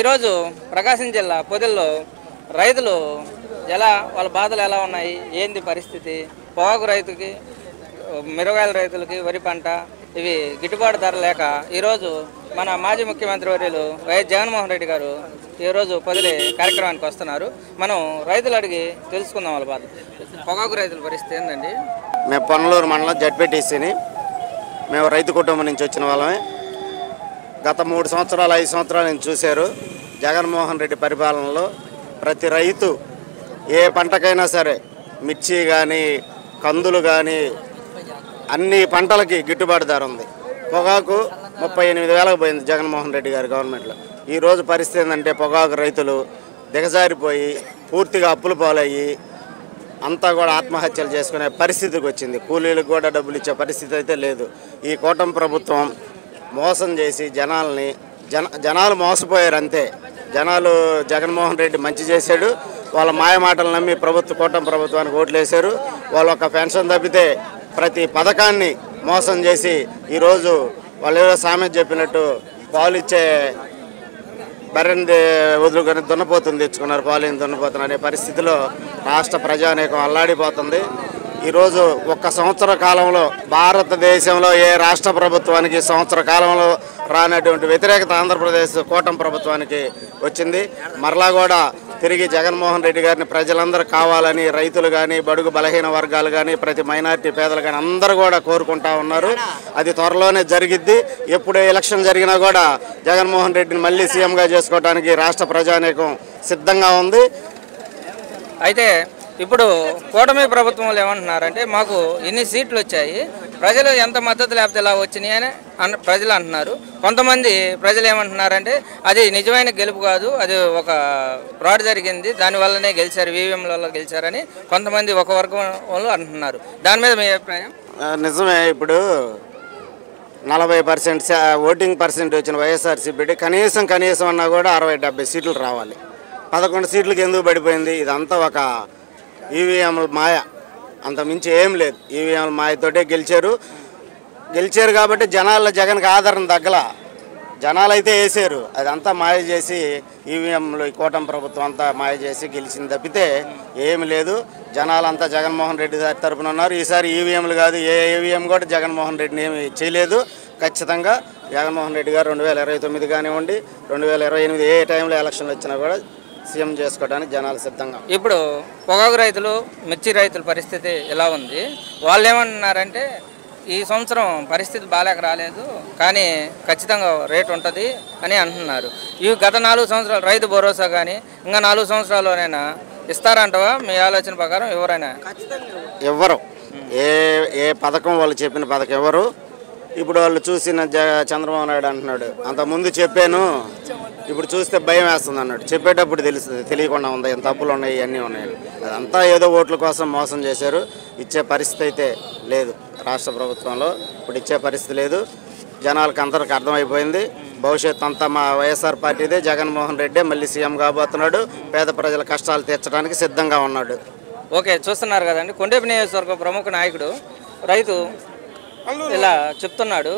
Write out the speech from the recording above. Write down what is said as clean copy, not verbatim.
ఈరోజు ప్రకాశం జిల్లా పొదిల్లో రైతులు వాళ్ళ బాధలు ఎలా ఉన్నాయి, ఏంది పరిస్థితి, పొగాకు రైతుకి, మిరగాయల రైతులకి, వరి పంట ఇవి గిట్టుబాటు ధర లేక ఈరోజు మన మాజీ ముఖ్యమంత్రి వర్యులు వైఎస్ జగన్మోహన్ రెడ్డి గారు ఈరోజు పొదిలి కార్యక్రమానికి వస్తున్నారు. మనం రైతులు అడిగి తెలుసుకుందాం వాళ్ళ బాధ. పొగాకు రైతుల పరిస్థితి ఏంటండి? మేము పొన్నలూరు మండలం జడ్పీటీసీని, మేము రైతు కుటుంబం నుంచి వచ్చిన వాళ్ళమే. గత 3 సంవత్సరాలు 5 సంవత్సరాలు నేను చూశారు. జగన్మోహన్ రెడ్డి పరిపాలనలో ప్రతి రైతు ఏ పంటకైనా సరే, మిర్చి కానీ కందులు కానీ అన్ని పంటలకి గిట్టుబాటు ధర ఉంది. పొగాకు 38,000 పోయింది జగన్మోహన్ రెడ్డి గారి గవర్నమెంట్లో. ఈరోజు పరిస్థితి ఏంటంటే పొగాకు రైతులు దిగజారిపోయి పూర్తిగా అప్పులు పాలయ్యి అంతా కూడా ఆత్మహత్యలు చేసుకునే పరిస్థితికి వచ్చింది. కూలీలకు కూడా డబ్బులు ఇచ్చే పరిస్థితి అయితే లేదు. ఈ కూటమి ప్రభుత్వం మోసం చేసి జనాలు మోసపోయారు అంతే. జనాలు జగన్మోహన్ రెడ్డి మంచి చేశాడు, వాళ్ళ మాయ మాటలు నమ్మి కూటమి ప్రభుత్వానికి ఓట్లు వేశారు. వాళ్ళు ఒక పెన్షన్ తప్పితే ప్రతి పథకాన్ని మోసం చేసి ఈరోజు వాళ్ళు ఏదో సామెత చెప్పినట్టు పాలు ఇచ్చే బర్రెని వదులుకొని దున్నపోతుంది తెచ్చుకున్నారు, పాలు దున్నపోతున్నారు అనే పరిస్థితిలో రాష్ట్ర ప్రజానీకం అల్లాడిపోతుంది. ఈరోజు 1 సంవత్సర కాలంలో భారతదేశంలో ఏ రాష్ట్ర ప్రభుత్వానికి సంవత్సర కాలంలో రానటువంటి వ్యతిరేకత ఆంధ్రప్రదేశ్ కూటమి ప్రభుత్వానికి వచ్చింది. మరలా కూడా తిరిగి జగన్మోహన్ రెడ్డి గారిని ప్రజలందరూ కావాలని రైతులు కానీ, బడుగు బలహీన వర్గాలు కానీ, ప్రతి మైనారిటీ పేదలు కానీ అందరూ కూడా కోరుకుంటా ఉన్నారు. అది త్వరలోనే జరిగిద్ది. ఎప్పుడు ఎలక్షన్ జరిగినా కూడా జగన్మోహన్ రెడ్డిని మళ్ళీ సీఎంగా చేసుకోవడానికి రాష్ట్ర ప్రజానీకం సిద్ధంగా ఉంది. అయితే ఇప్పుడు కూటమి ప్రభుత్వంలో ఏమంటున్నారంటే, మాకు ఇన్ని సీట్లు వచ్చాయి, ప్రజలు ఎంత మద్దతు లేకపోతే ఇలా వచ్చినాయి అని ప్రజలు అంటున్నారు. కొంతమంది ప్రజలు ఏమంటున్నారంటే, అది నిజమైన గెలుపు కాదు, అది ఒక ఫ్రాడ్ జరిగింది, దానివల్లనే గెలిచారు, ఈవీఎంలలో గెలిచారని కొంతమంది ఒక వర్గం వాళ్ళు అంటున్నారు. దాని మీద మీ అభిప్రాయం? నిజమే. ఇప్పుడు 40% ఓటింగ్ పర్సెంట్ వచ్చిన వైఎస్ఆర్సీపీ కనీసం అన్నా కూడా 60-70 సీట్లు రావాలి. 11 సీట్లకు ఎందుకు పడిపోయింది? ఇదంతా ఒక ఈవీఎంల మాయ, అంత మించి ఏం లేదు. ఈవీఎంల మాయతోటే గెలిచారు కాబట్టి జగన్కి ఆదరణ తగ్గల. జనాలు అయితే వేసారు, అదంతా మాయ చేసి ఈవీఎంలు ఈ కూటమి ప్రభుత్వం అంతా మాయ చేసి గెలిచింది తప్పితే ఏమి లేదు. జనాలంతా జగన్మోహన్ రెడ్డి గారి తరఫున ఉన్నారు. ఈసారి ఈవీఎంలు కాదు, ఏ ఈవీఎం కూడా జగన్మోహన్ రెడ్డిని ఏమి చేయలేదు. ఖచ్చితంగా జగన్మోహన్ రెడ్డి గారు 2029 కానివ్వండి, 2028 ఏ టైంలో ఎలక్షన్లు వచ్చినా కూడా సీఎం చేసుకోవడానికి జనాలు సిద్ధంగా. ఇప్పుడు పొగాకు రైతులు, మిర్చి రైతుల పరిస్థితి ఎలా ఉంది? వాళ్ళు ఏమంటున్నారంటే, ఈ సంవత్సరం పరిస్థితి బాగాలేక రాలేదు, కానీ ఖచ్చితంగా రేటు ఉంటుంది అని అంటున్నారు. ఇవి గత 4 సంవత్సరాలు రైతు భరోసా కానీ ఇంకా 4 సంవత్సరాల్లోనైనా ఇస్తారంటవా? మీ ఆలోచన ప్రకారం ఎవరైనా ఎవరు ఏ పథకం వాళ్ళు చెప్పిన పథకం ఎవరు? ఇప్పుడు వాళ్ళు చూసిన చంద్రబాబు నాయుడు అంటున్నాడు, అంతకుముందు చెప్పాను, ఇప్పుడు చూస్తే భయం వేస్తుంది అన్నాడు. చెప్పేటప్పుడు తెలుస్తుంది, తెలియకుండా ఉంది, ఎంత తప్పులు ఉన్నాయి, ఇవన్నీ ఉన్నాయి. అదంతా ఏదో ఓట్ల కోసం మోసం చేశారు. ఇచ్చే పరిస్థితి అయితే లేదు రాష్ట్ర ప్రభుత్వంలో. ఇప్పుడు ఇచ్చే పరిస్థితి లేదు. జనాలకు అందరికి అర్థమైపోయింది. భవిష్యత్తు అంతా మా వైఎస్ఆర్ పార్టీదే, జగన్మోహన్ రెడ్డి మళ్ళీ సీఎం కాబోతున్నాడు, పేద ప్రజల కష్టాలు తీర్చడానికి సిద్ధంగా ఉన్నాడు. ఓకే, చూస్తున్నారు కదండి, కొండేపి నియోజకవర్గ ప్రముఖ నాయకుడు రైతు ఇలా చెప్తున్నాడు.